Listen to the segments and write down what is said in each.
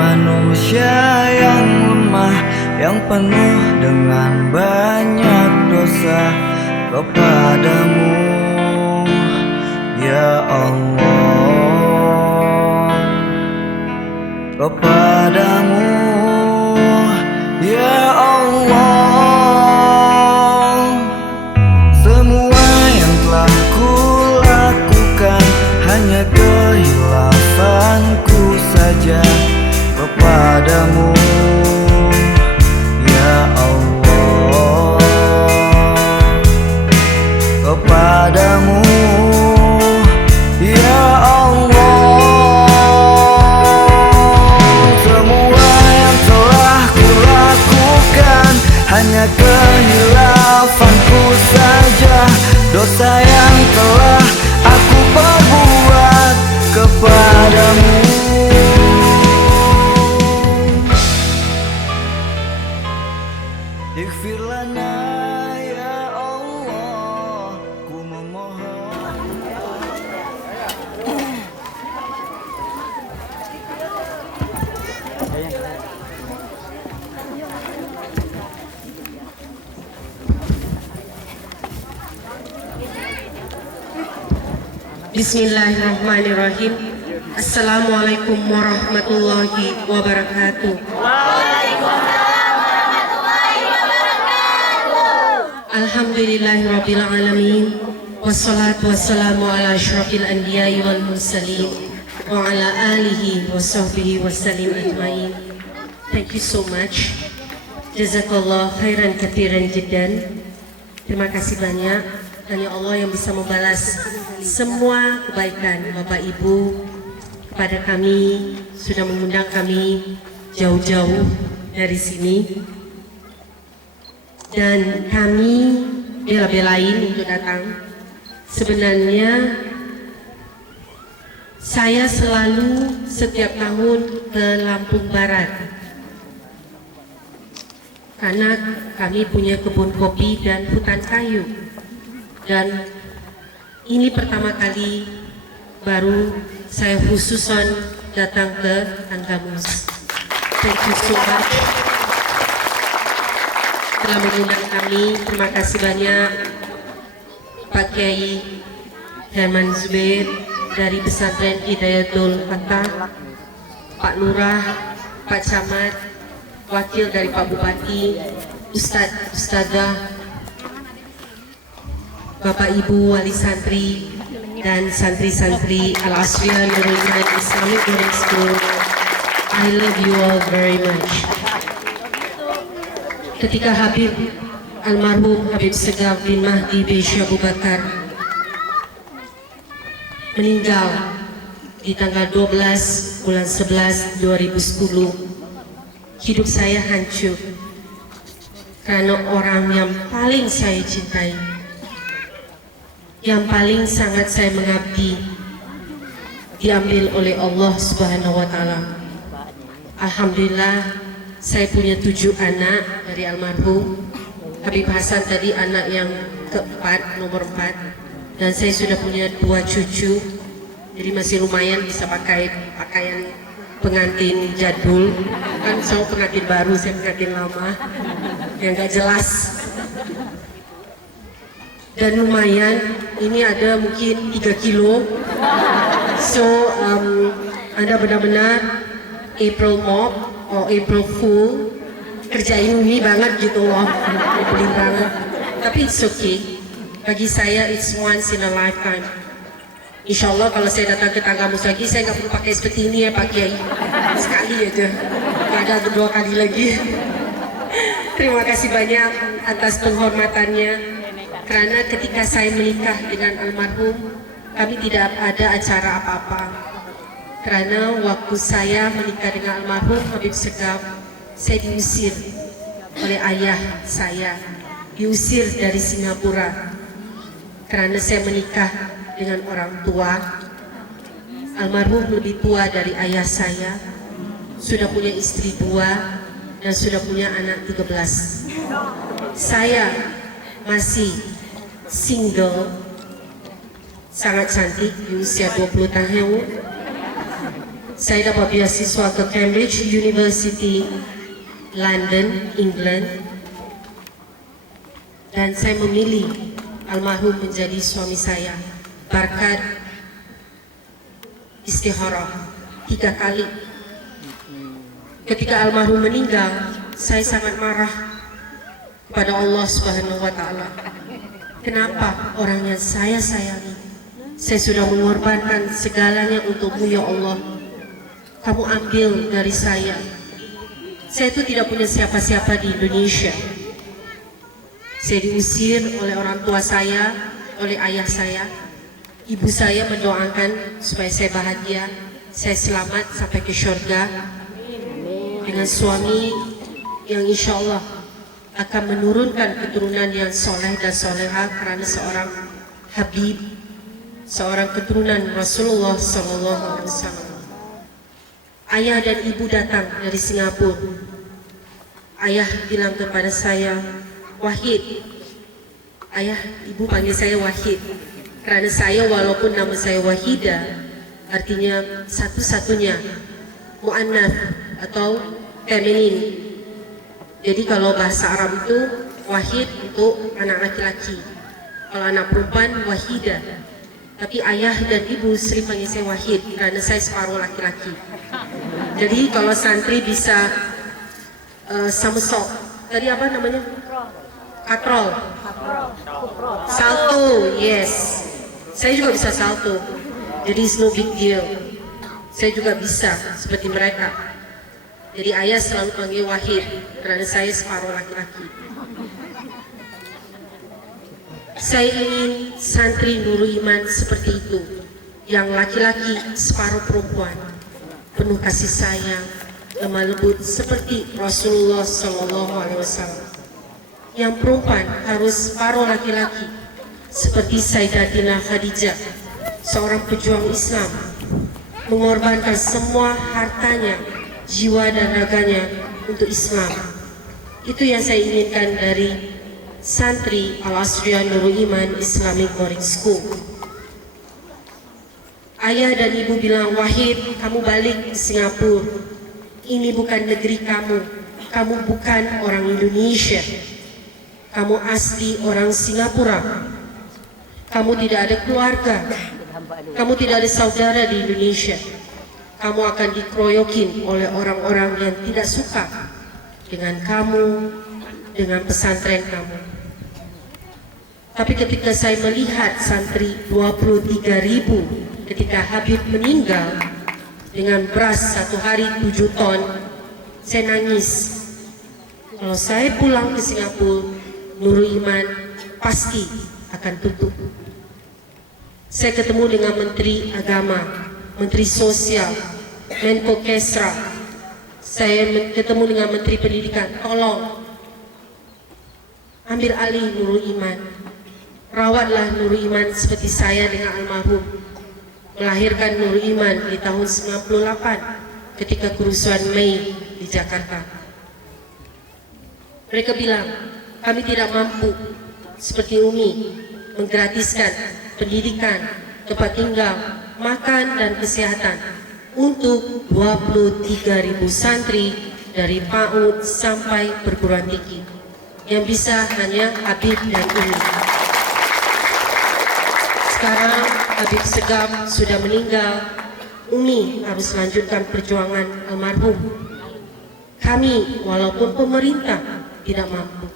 manusia yang lemah, yang penuh dengan banyak dosa kepadamu, ya Allah, kepadamu, ya Allah. Semua yang telah kulakukan hanya kehilafanku saja kepadamu, ya Allah, kepadamu, ya Allah. Semua yang telah kulakukan hanya kehilafanku saja, dosa yang telah aku perbuat kepadamu. Ighfir lana ya Allah, ku memohon. Bismillahirrahmanirrahim. Assalamualaikum warahmatullahi wabarakatuh. Alhamdulillahirabbil alamin. Wassalatu wassalamu ala asyrafil anbiya'i wal mursalin wa ala alihi wa sahbihi wasallim ajmain. Thank you so much. Jazakallah khairan katsiran jiddan. Terima kasih banyak. Hanya Allah yang bisa membalas semua kebaikan Bapak Ibu kepada kami, sudah mengundang kami jauh-jauh dari sini, dan kami bela-belain untuk datang. Sebenarnya saya selalu setiap tahun ke Lampung Barat karena kami punya kebun kopi dan hutan kayu. Dan ini pertama kali baru saya khususan datang ke Tanggamus. Thank you so much telah mengundang kami. Terima kasih banyak Pak Kiai Herman Zubair dari Pesantren Hidayatul Fatah, Pak Lurah, Pak Camat, wakil dari Pak Bupati, Ustadz, Ustadzah, Bapak Ibu wali santri dan santri-santri Al-Asriya Nurul Iman Islamic Boarding School. I love you all very much. Ketika Habib almarhum Habib Segaf bin Mahdi Besya Abu Bakar meninggal di tanggal 12 bulan 11 2010, hidup saya hancur karena orang yang paling saya cintai, yang paling sangat saya mengabdi, diambil oleh Allah Subhanahu wa Ta'ala. Alhamdulillah, saya punya 7 anak dari almarhum Habib Hasan, tadi anak yang keempat, nomor 4, dan saya sudah punya 2 cucu, jadi masih lumayan bisa pakai pakaian pengantin jadul. Kan saya pengantin baru, saya pengantin lama yang gak jelas. Dan lumayan, ini ada mungkin 3 kilo. So Anda benar-benar April Mop atau April Fool, kerjain ini banget gitu loh, nyebelin banget. Tapi it's okay, bagi saya it's once in a lifetime. Insya Allah kalau saya datang ke Tanggamus lagi, saya nggak perlu pakai seperti ini ya Pak Kiai, sekali aja, nggak ada 2 kali lagi. Terima kasih banyak atas penghormatannya. Karena ketika saya menikah dengan almarhum, kami tidak ada acara apa-apa. Karena waktu saya menikah dengan almarhum Habib Segaf, saya diusir oleh ayah saya, diusir dari Singapura. Karena saya menikah dengan orang tua, almarhum lebih tua dari ayah saya, sudah punya istri 2 dan sudah punya anak 13. Saya masih single, sangat cantik di usia 20 tahun. Saya dapat beasiswa ke Cambridge University, London, England. Dan saya memilih almarhum menjadi suami saya berkat istikharah 3 kali. Ketika almarhum meninggal, saya sangat marah kepada Allah Subhanahu wa Ta'ala. Kenapa orang yang saya sayangi, saya sudah mengorbankan segalanya untukmu ya Allah, kamu ambil dari saya. Saya itu tidak punya siapa-siapa di Indonesia. Saya diusir oleh orang tua saya, oleh ayah saya. Ibu saya mendoakan supaya saya bahagia, saya selamat sampai ke surga dengan suami yang insya Allah akan menurunkan keturunan yang soleh dan soleha karena seorang Habib, seorang keturunan Rasulullah SAW. Ayah dan ibu datang dari Singapura. Ayah bilang kepada saya, Wahid. Ayah, ibu panggil saya Wahid. Karena saya walaupun nama saya Wahida, artinya satu-satunya, mu'annath atau feminin. Jadi kalau bahasa Arab itu Wahid untuk anak laki-laki, kalau anak perempuan Wahida. Tapi ayah dan ibu sering panggil saya Wahid karena saya separuh laki-laki. Jadi kalau santri bisa samsok, tadi apa namanya? Katrol, salto, yes. Saya juga bisa salto, jadi it's no big deal. Saya juga bisa seperti mereka. Jadi ayah selalu panggil Wahid karena saya separuh laki-laki. Saya ingin santri Nurul Iman seperti itu, yang laki-laki separuh perempuan, penuh kasih sayang, lemah lembut seperti Rasulullah SAW. Yang perempuan harus separuh laki-laki, seperti Sayyidatina Khadijah, seorang pejuang Islam, mengorbankan semua hartanya, jiwa dan raganya untuk Islam. Itu yang saya inginkan dari santri Al-Asriya Nurul Iman Islamic Boarding School. Ayah dan ibu bilang, Wahid, kamu balik ke Singapura. Ini bukan negeri kamu. Kamu bukan orang Indonesia. Kamu asli orang Singapura. Kamu tidak ada keluarga. Kamu tidak ada saudara di Indonesia. Kamu akan dikeroyokin oleh orang-orang yang tidak suka dengan kamu, dengan pesantren kamu. Tapi ketika saya melihat santri 23.000 ketika Habib meninggal dengan beras 1 hari 7 ton, saya nangis. Kalau saya pulang ke Singapura, Nurul Iman pasti akan tutup. Saya ketemu dengan Menteri Agama, Menteri Sosial, Menko Kesra. Saya ketemu dengan Menteri Pendidikan. Tolong ambil alih Nurul Iman. Rawatlah Nurul Iman seperti saya dengan almarhum. Melahirkan Nurul Iman di tahun 98 ketika kerusuhan Mei di Jakarta. Mereka bilang, kami tidak mampu seperti Umi menggratiskan pendidikan, tempat tinggal, makan dan kesehatan untuk 23.000 santri dari PAUD sampai perguruan tinggi. Yang bisa hanya Habib dan Umi. Sekarang Habib Segaf sudah meninggal, Umi harus lanjutkan perjuangan almarhum. Kami walaupun pemerintah tidak mampu.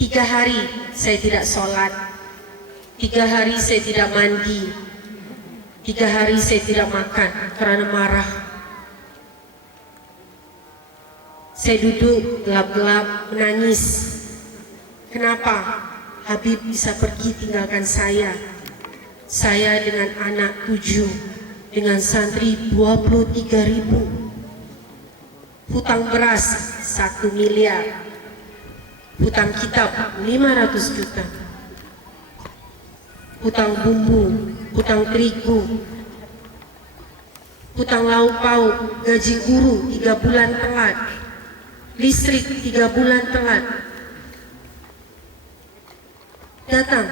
3 hari saya tidak sholat, 3 hari saya tidak mandi, 3 hari saya tidak makan karena marah. Saya duduk gelap-gelap menangis. Kenapa Habib bisa pergi tinggalkan saya? Saya dengan anak 7, dengan santri 23.000. Hutang beras 1 miliar. Hutang kitab 500 juta. Hutang bumbu, hutang terigu, hutang lauk pauk, gaji guru 3 bulan telat, listrik 3 bulan telat. Datang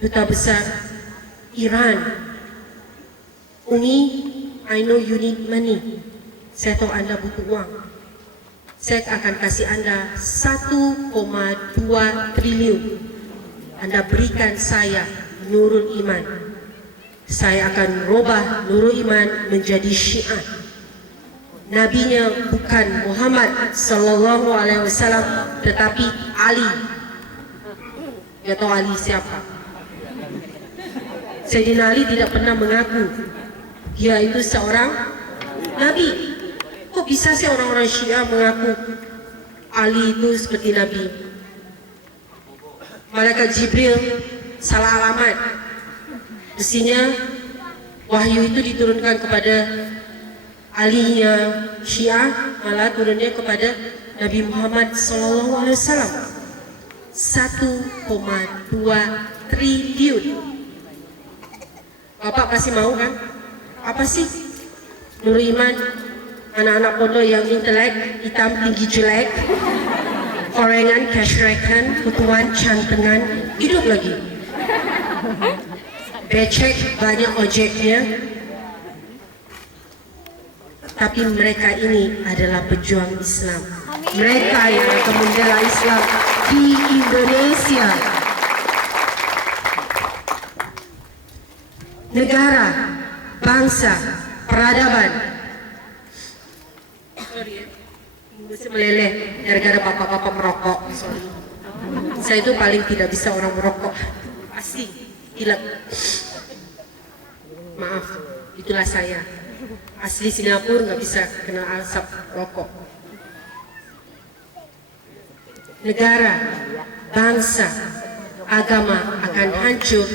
duta besar Iran Umi, I know you need money. Saya tahu Anda butuh uang. Saya akan kasih Anda 1,2 triliun. Anda berikan saya Nurul Iman. Saya akan robah Nurul Iman menjadi Syiah. Nabinya bukan Muhammad sallallahu alaihi wasallam, tetapi Ali. Dia tahu Ali siapa? Sayyidina Ali tidak pernah mengaku dia itu seorang Nabi. Kok bisa sih orang-orang Syiah mengaku Ali itu seperti Nabi? Malaikat Jibril salah alamat. Mestinya wahyu itu diturunkan kepada alinya Syiah, malah turunnya kepada Nabi Muhammad SAW. 1,2 triliun. Bapak pasti mau kan? Apa sih? Nurul Iman, anak-anak pondok yang intelek, hitam, tinggi, jelek, korengan, cashrekan, kutuan, cantengan, hidup lagi. Becek, banyak ojeknya. Tapi mereka ini adalah pejuang Islam. Mereka yang akan membela Islam di Indonesia. Negara, bangsa, peradaban. Sorry ya, mesti meleleh gara-gara bapak-bapak merokok. Sorry. Saya itu paling tidak bisa orang merokok. Pasti, gila. Maaf, itulah saya. Asli Singapura nggak bisa kena asap rokok. Negara, bangsa, agama akan hancur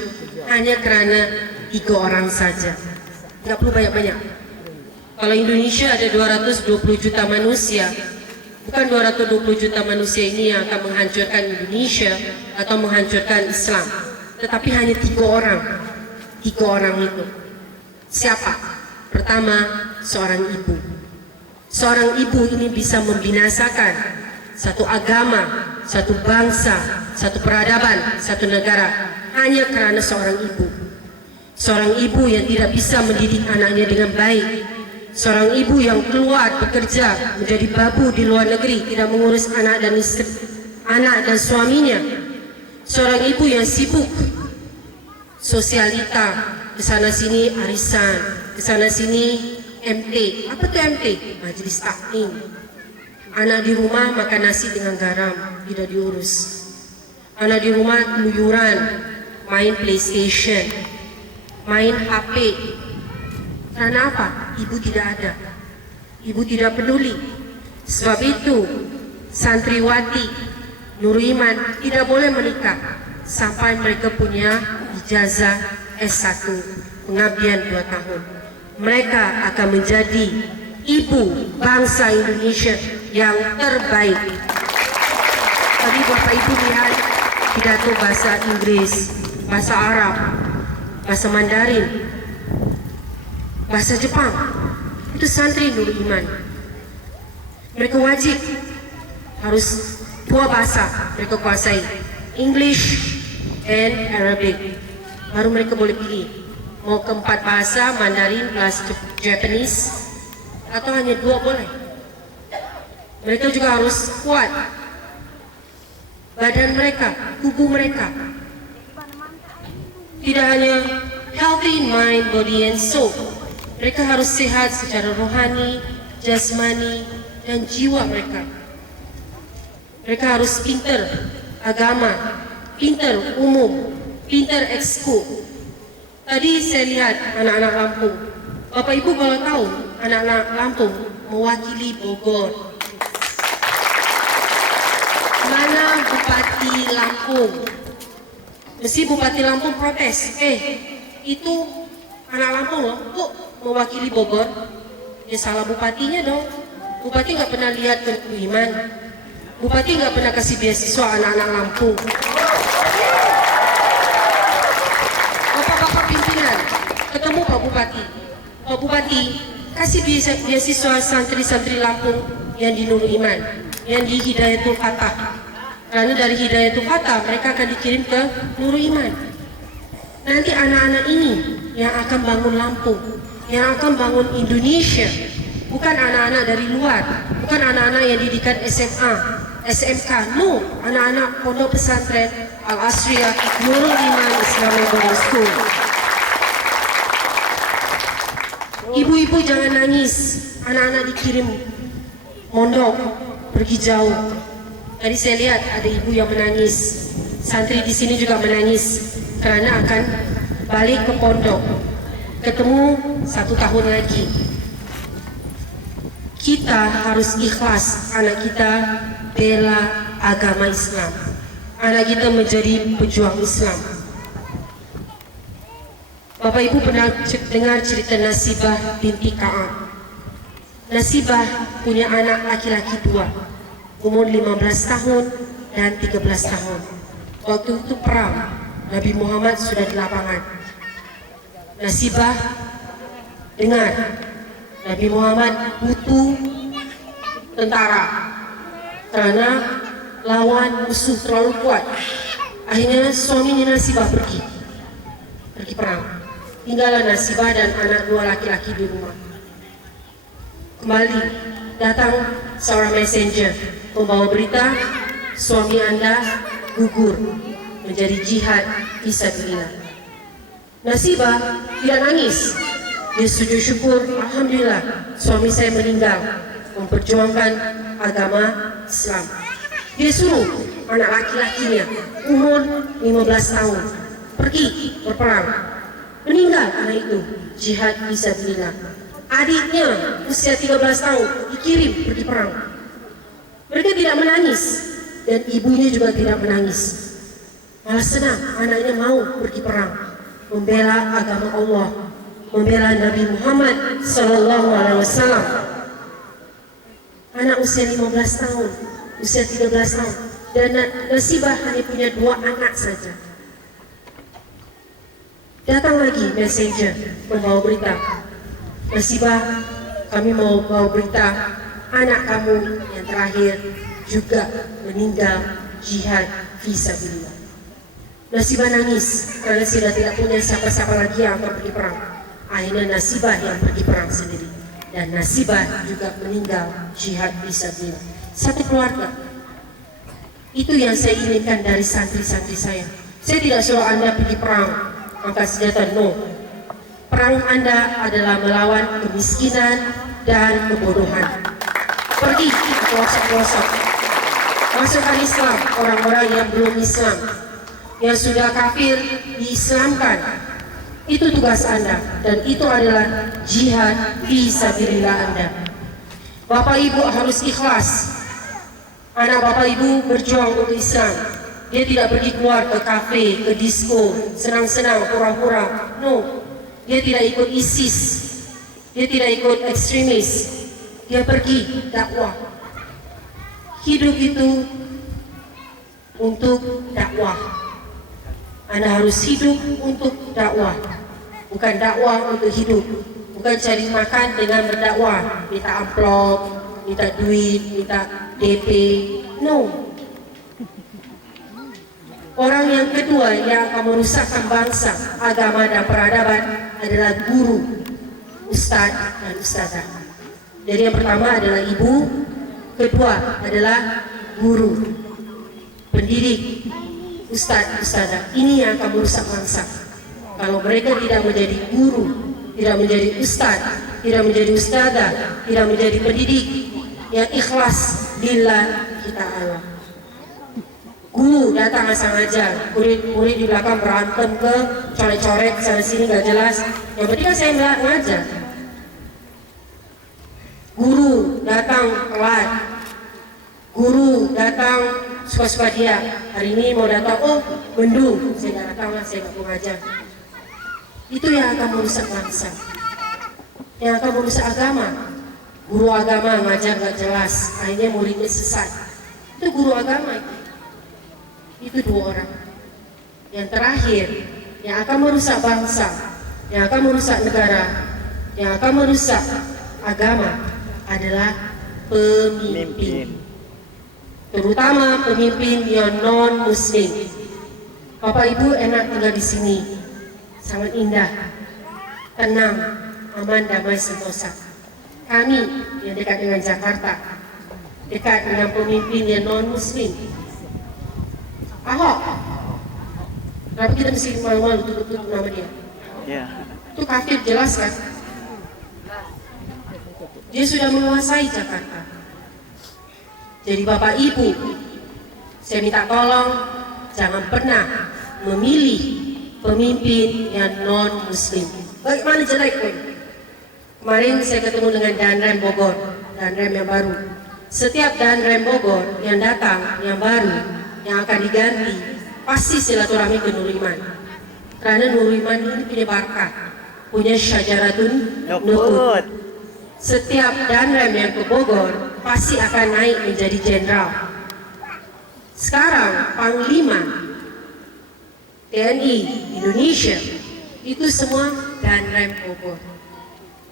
hanya karena 3 orang saja. Nggak perlu banyak-banyak. Kalau Indonesia ada 220 juta manusia, bukan 220 juta manusia ini yang akan menghancurkan Indonesia atau menghancurkan Islam, tetapi hanya 3 orang. 3 orang itu. Siapa? Pertama, seorang ibu. Seorang ibu ini bisa membinasakan satu agama, satu bangsa, satu peradaban, satu negara hanya karena seorang ibu. Seorang ibu yang tidak bisa mendidik anaknya dengan baik. Seorang ibu yang keluar bekerja menjadi babu di luar negeri, tidak mengurus anak dan istri, anak dan suaminya. Seorang ibu yang sibuk sosialita, ke sana sini arisan, ke sana sini MT. Apa tuh MT? Majelis taklim. Anak di rumah makan nasi dengan garam, tidak diurus. Anak di rumah keluyuran, main PlayStation, main HP. Karena apa? Ibu tidak ada. Ibu tidak peduli. Sebab itu santriwati Nurul Iman tidak boleh menikah sampai mereka punya ijazah S1 pengabdian 2 tahun. Mereka akan menjadi ibu bangsa Indonesia yang terbaik. Tadi Bapak Ibu lihat pidato bahasa Inggris, bahasa Arab, bahasa Mandarin, bahasa Jepang. Itu santri Nurul Iman. Mereka wajib harus 2 bahasa mereka kuasai, English and Arabic. Baru mereka boleh pilih mau ke 4 bahasa, Mandarin plus Japanese, atau hanya 2 boleh. Mereka juga harus kuat badan mereka, tubuh mereka. Tidak hanya healthy in mind, body and soul. Mereka harus sehat secara rohani, jasmani, dan jiwa mereka. Mereka harus pintar agama, pintar umum, pintar ekskul. Tadi saya lihat anak-anak Lampung. Bapak Ibu kalau tahu anak-anak Lampung mewakili Bogor. Mana Bupati Lampung? Mesti Bupati Lampung protes. Itu anak Lampung loh, kok mewakili Bogor? Ya salah bupatinya dong. Bupati nggak pernah lihat ke Iman. Bupati nggak pernah kasih beasiswa anak-anak Lampung. Bapak-bapak pimpinan, ketemu Pak Bupati. Pak Bupati, kasih beasiswa santri-santri Lampung yang di Nurul Iman, yang di Hidayatul Fatah. Karena dari Hidayatul Fatah mereka akan dikirim ke Nurul Iman. Nanti anak-anak ini yang akan bangun Lampung, yang akan bangun Indonesia, bukan anak-anak dari luar, bukan anak-anak yang didikan SMA, SMK, no, anak-anak pondok pesantren Al-Asriyah Nurul Iman Islamic Boarding School. Ibu-ibu jangan nangis, anak-anak dikirim mondok pergi jauh. Tadi saya lihat ada ibu yang menangis, santri di sini juga menangis karena akan balik ke pondok, ketemu 1 tahun lagi. Kita harus ikhlas anak kita bela agama Islam, anak kita menjadi pejuang Islam. Bapak Ibu pernah dengar cerita Nasibah binti Ka'ab. Nasibah punya anak laki-laki 2, umur 15 tahun dan 13 tahun. Waktu itu perang, Nabi Muhammad sudah di lapangan. Nasibah dengar Nabi Muhammad butuh tentara karena lawan musuh terlalu kuat. Akhirnya suaminya Nasibah pergi perang. Tinggallah Nasibah dan anak 2 laki-laki di rumah. Kembali datang seorang messenger membawa berita suami Anda gugur menjadi jihad fisabilillah. Nasibah tidak nangis, dia sujud syukur, alhamdulillah suami saya meninggal memperjuangkan agama Islam. Dia suruh anak laki-lakinya umur 15 tahun pergi berperang. Meninggal anak itu jihad fisabilillah. Adiknya usia 13 tahun dikirim pergi perang. Mereka tidak menangis dan ibunya juga tidak menangis. Malah senang anaknya mau pergi perang, membela agama Allah, membela Nabi Muhammad SAW. Anak usia 15 tahun, usia 13 tahun, dan Nasibah hanya punya 2 anak saja. Datang lagi messenger membawa berita, Nasibah, kami mau bawa berita anak kamu yang terakhir juga meninggal jihad fisabilillah. Nasibah nangis karena sudah tidak punya siapa-siapa lagi yang akan pergi perang. Akhirnya Nasibah yang pergi perang sendiri, dan Nasibah juga meninggal jihad fisabilillah. Satu keluarga. Itu yang saya inginkan dari santri-santri saya. Saya tidak suruh Anda pergi perang angkat senjata, no. Perang Anda adalah melawan kemiskinan dan kebodohan. Pergi ke pelosok-pelosok, masukkan Islam orang-orang yang belum Islam, yang sudah kafir diislamkan. Itu tugas Anda, dan itu adalah jihad fisabilillah Anda. Bapak Ibu harus ikhlas. Anak Bapak Ibu berjuang untuk Islam. Dia tidak pergi keluar ke kafe, ke disco, senang-senang, pura-pura. No, dia tidak ikut ISIS, dia tidak ikut ekstremis. Dia pergi dakwah. Hidup itu untuk dakwah. Anda harus hidup untuk dakwah, bukan dakwah untuk hidup. Bukan cari makan dengan berdakwah, minta amplop, minta duit, minta DP. No. Orang yang kedua yang akan merusakkan bangsa, agama dan peradaban adalah guru, ustaz dan ustazah. Jadi yang pertama adalah ibu, kedua adalah guru, pendidik, ustaz, ustazah. Ini yang akan merusak bangsa. Kalau mereka tidak menjadi guru, tidak menjadi ustaz, tidak menjadi ustazah, tidak menjadi pendidik yang ikhlas lillah ta'ala. Guru datang asal ngajar, murid-murid di belakang berantem ke coret-coret sana sini nggak jelas. Yang penting kan saya ngajar. Guru datang telat, guru datang suka-suka dia. Hari ini mau datang, oh mendung, saya nggak datang lah, saya nggak mau ngajar. Itu yang akan merusak bangsa, yang akan merusak agama. Guru agama ngajar nggak jelas, akhirnya muridnya sesat. Itu guru agama itu. Itu 2 orang. Yang terakhir yang akan merusak bangsa, yang akan merusak negara, yang akan merusak agama adalah pemimpin. Terutama pemimpin yang non muslim. Bapak Ibu enak tinggal di sini, sangat indah, tenang, aman, damai, sentosa. Kami yang dekat dengan Jakarta, dekat dengan pemimpin yang non-Muslim. Ahok, kenapa kita mesti malu-malu tutup-tutup nama dia? Ya. Itu kafir jelas kan? Dia sudah menguasai Jakarta. Jadi Bapak Ibu, saya minta tolong jangan pernah memilih pemimpin yang non-Muslim. Bagaimana jeleknya? Kemarin saya ketemu dengan Danrem Bogor, Danrem yang baru. Setiap Danrem Bogor yang datang, yang baru, yang akan diganti, pasti silaturahmi ke Nuriman. Karena Nuriman ini punya bakat, punya syajaratun nukut. Setiap Danrem yang ke Bogor pasti akan naik menjadi jenderal. Sekarang Panglima TNI Indonesia itu semua Danrem Bogor.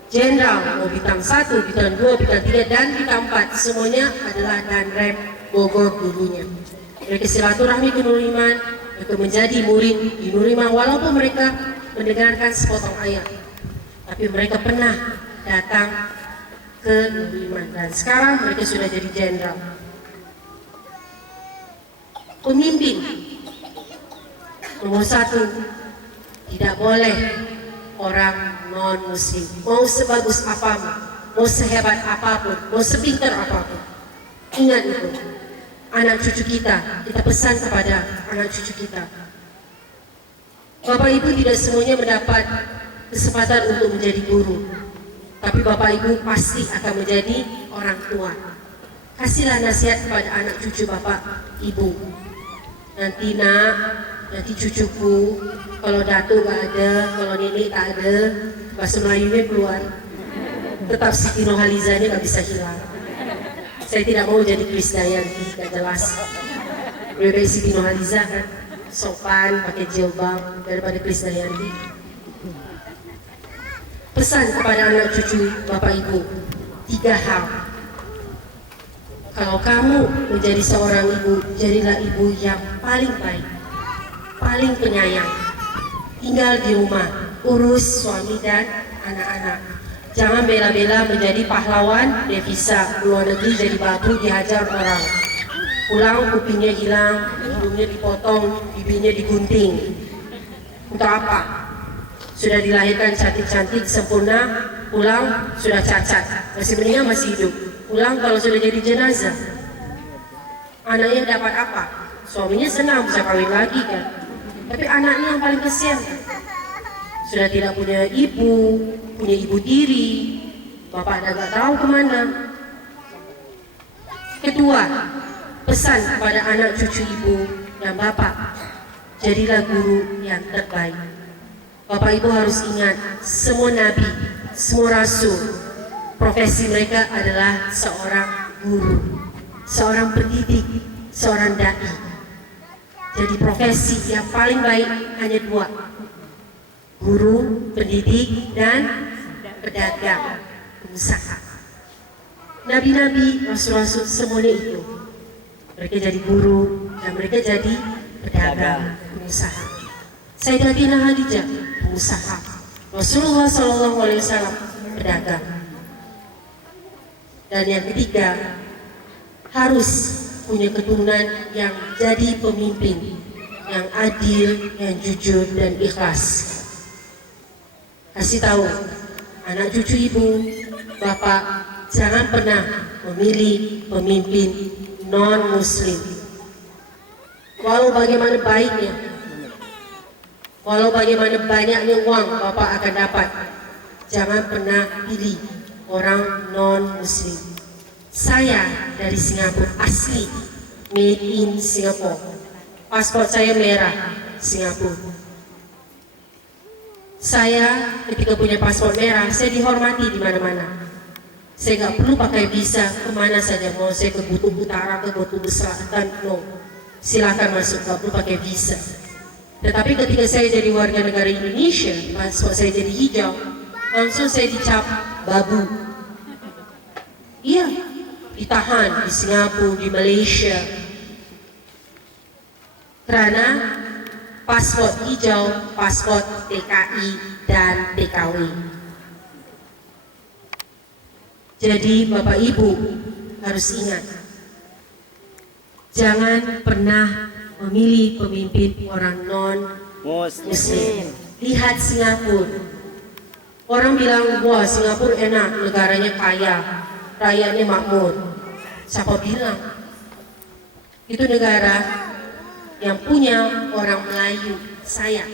Jenderal mau bintang 1, bintang 2, bintang 3, dan bintang 4 semuanya adalah Danrem Bogor dulunya. Mereka silaturahmi ke Nuriman, mereka menjadi murid di Nuriman walaupun mereka mendengarkan sepotong ayat, tapi mereka pernah datang ke Nuriman dan sekarang mereka sudah jadi jenderal. Pemimpin nomor 1, tidak boleh orang non-Muslim, mau sebagus apapun, mau sehebat apapun, mau sepintar apapun. Ingat itu, anak cucu kita pesan kepada anak cucu kita. Bapak Ibu tidak semuanya mendapat kesempatan untuk menjadi guru, tapi Bapak Ibu pasti akan menjadi orang tua. Kasihlah nasihat kepada anak cucu Bapak Ibu. Nanti nak, nanti cucuku, kalau datuk gak ada, kalau nenek tak ada, bahasa Melayunya keluar. Tetap Siti Nurhalizanya gak bisa hilang. Saya tidak mau jadi Krisdayanti, gak jelas. Lebih baik Siti Nurhaliza kan, sopan, pakai jilbab daripada Krisdayanti. Pesan kepada anak cucu Bapak Ibu, 3 hal. Kalau kamu menjadi seorang ibu, jadilah ibu yang paling baik, paling penyayang. Tinggal di rumah, urus suami dan anak-anak. Jangan bela-bela menjadi pahlawan devisa, luar negeri jadi babu dihajar orang. Pulang kupingnya hilang, hidungnya dipotong, bibirnya digunting. Untuk apa? Sudah dilahirkan cantik-cantik, sempurna, pulang sudah cacat, masih meninggal masih hidup. Pulang kalau sudah jadi jenazah, anaknya dapat apa? Suaminya senang bisa kawin lagi kan, tapi anaknya yang paling kesian kan? Sudah tidak punya ibu tiri, bapak dah gak tahu kemana. Kedua, pesan kepada anak cucu ibu dan bapak, jadilah guru yang terbaik. Bapak Ibu harus ingat, semua nabi, semua rasul, profesi mereka adalah seorang guru, seorang pendidik, seorang dai. Jadi profesi yang paling baik hanya 2, guru, pendidik, dan pedagang, pengusaha. Nabi-nabi, rasul-rasul semuanya itu. Mereka jadi guru dan mereka jadi pedagang, pengusaha. Sayyidatina Khadijah, pengusaha. Rasulullah SAW, pedagang. Dan yang ketiga, harus punya keturunan yang jadi pemimpin, yang adil, yang jujur dan ikhlas. Kasih tahu anak cucu ibu, bapak, jangan pernah memilih pemimpin non-Muslim. Walau bagaimana baiknya, walau bagaimana banyaknya uang bapak akan dapat, jangan pernah pilih orang non-Muslim. Saya dari Singapura, asli, made in Singapore. Paspor saya merah, Singapura. Saya ketika punya paspor merah, saya dihormati di mana-mana. Saya nggak perlu pakai visa kemana saja. Mau saya ke Kutub Utara, ke Kutub Selatan, no. Silakan masuk, nggak perlu pakai visa. Tetapi ketika saya jadi warga negara Indonesia, paspor saya jadi hijau, langsung saya dicap babu. Iya, ditahan di Singapura, di Malaysia, karena paspor hijau, paspor TKI dan TKW. Jadi Bapak Ibu harus ingat, jangan pernah memilih pemimpin orang non-Muslim. Lihat Singapura. Orang bilang, wah Singapura enak, negaranya kaya, rakyatnya makmur. Siapa bilang? Itu negara yang punya orang Melayu, saya,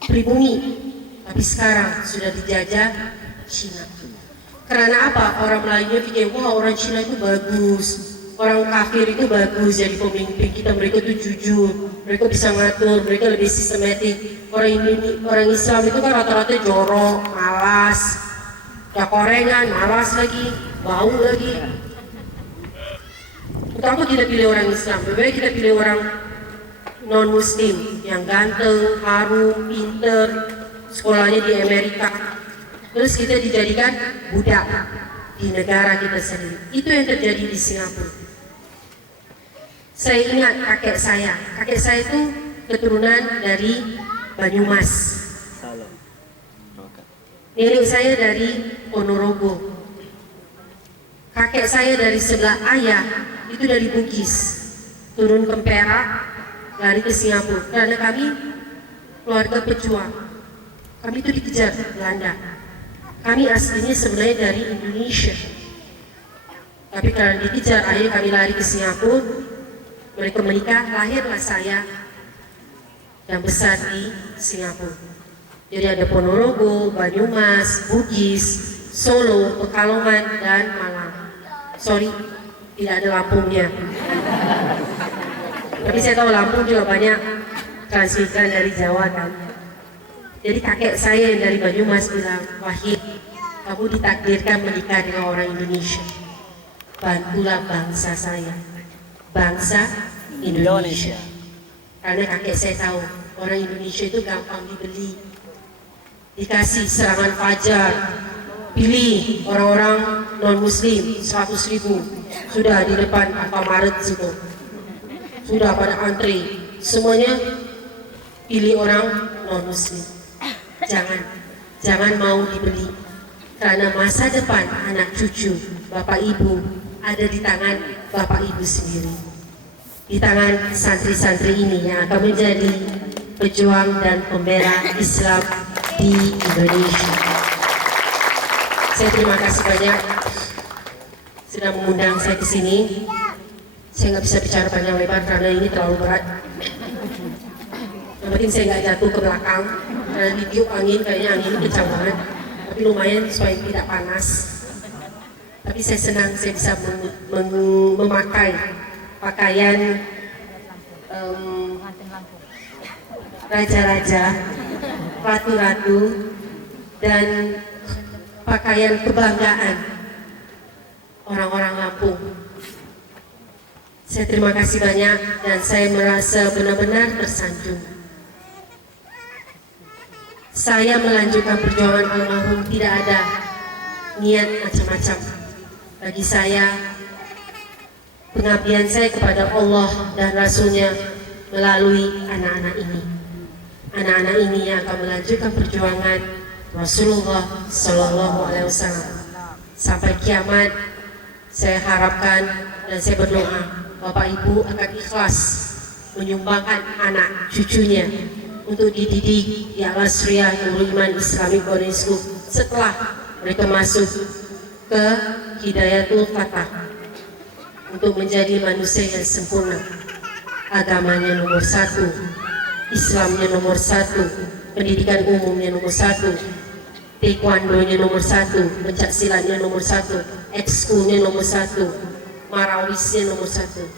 pribumi. Tapi sekarang sudah dijajah Cina. Karena apa? Orang Melayu pikir, wah orang Cina itu bagus, orang kafir itu bagus jadi pemimpin kita, mereka itu jujur, mereka bisa ngatur, mereka lebih sistematik. Orang Islam itu kan rata-rata jorok, malas, ya korengan, malas lagi, bau lagi. Untuk apa kita pilih orang Islam? Lebih baik kita pilih orang non-Muslim yang ganteng, harum, pinter, sekolahnya di Amerika. Terus kita dijadikan budak di negara kita sendiri. Itu yang terjadi di Singapura. Saya ingat kakek saya. Kakek saya itu keturunan dari Banyumas. Nenek saya dari Ponorogo. Kakek saya dari sebelah ayah itu dari Bugis. Turun ke Perak, lari ke Singapura. Karena kami keluarga pejuang. Kami itu dikejar Belanda. Kami aslinya sebenarnya dari Indonesia. Tapi karena dikejar, akhirnya kami lari ke Singapura. Mereka menikah, lahirlah saya yang besar di Singapura. Jadi ada Ponorogo, Banyumas, Bugis, Solo, Pekalongan, dan Malang. Sorry, tidak ada Lampungnya. Tapi saya tahu Lampung juga banyak transmigran dari Jawa kan. Jadi kakek saya yang dari Banyumas bilang, Wahid, kamu ditakdirkan menikah dengan orang Indonesia. Bantulah bangsa saya, bangsa Indonesia. Karena kakek saya tahu orang Indonesia itu gampang dibeli, dikasih serangan fajar. Pilih orang-orang non-Muslim 100.000 sudah di depan Alfamaret situ, sudah pada antri, semuanya pilih orang non-Muslim. Jangan mau dibeli, karena masa depan anak cucu Bapak Ibu ada di tangan Bapak Ibu sendiri, di tangan santri-santri ini yang akan menjadi pejuang dan pembela Islam di Indonesia. Saya terima kasih banyak sudah mengundang saya ke sini. Saya nggak bisa bicara panjang lebar karena ini terlalu berat. Yang penting saya nggak jatuh ke belakang. Karena ditiup angin, kayaknya angin ini kencang banget. Tapi lumayan supaya tidak panas. Tapi saya senang saya bisa memakai pakaian raja-raja, ratu-ratu, dan pakaian kebanggaan orang-orang Lampung. Saya terima kasih banyak dan saya merasa benar-benar tersanjung. Saya melanjutkan perjuangan almarhum tidak ada niat macam-macam. Bagi saya, pengabdian saya kepada Allah dan Rasulnya melalui anak-anak ini. Anak-anak ini yang akan melanjutkan perjuangan Rasulullah Sallallahu Alaihi Wasallam sampai kiamat. Saya harapkan dan saya berdoa Bapak Ibu akan ikhlas menyumbangkan anak cucunya untuk dididik di Al-Asriyah Nurul Iman Islamic Boarding School setelah mereka masuk ke Hidayatul Fatah untuk menjadi manusia yang sempurna. Agamanya nomor 1, Islamnya nomor 1, pendidikan umumnya nomor 1, taekwondonya nomor 1, pencak silatnya nomor 1, ekskulnya nomor 1, marawisnya nomor 1.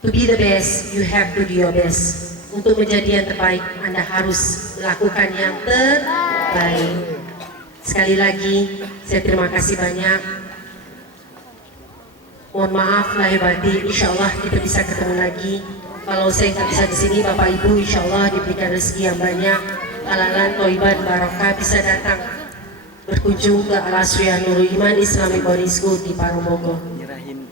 To be the best, you have to do your best. Untuk menjadi yang terbaik, Anda harus melakukan yang terbaik. Sekali lagi, saya terima kasih banyak. Mohon maaf lahir batin, insya Allah kita bisa ketemu lagi. Kalau saya nggak bisa kesini, Bapak Ibu insya Allah diberikan rezeki yang banyak. Halalan, toiban, barokah bisa datang berkunjung ke Al-Asriyah Nurul Iman Islamic Boarding School di Parung.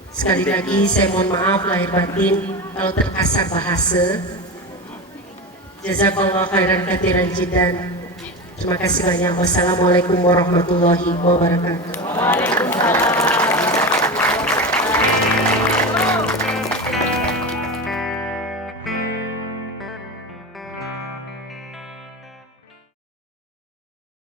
Sekali lagi saya mohon maaf lahir batin kalau terkasar bahasa. Jazakallah khairan katsiran jiddan. Terima kasih banyak. Wassalamualaikum warahmatullahi wabarakatuh. Waalaikumsalam.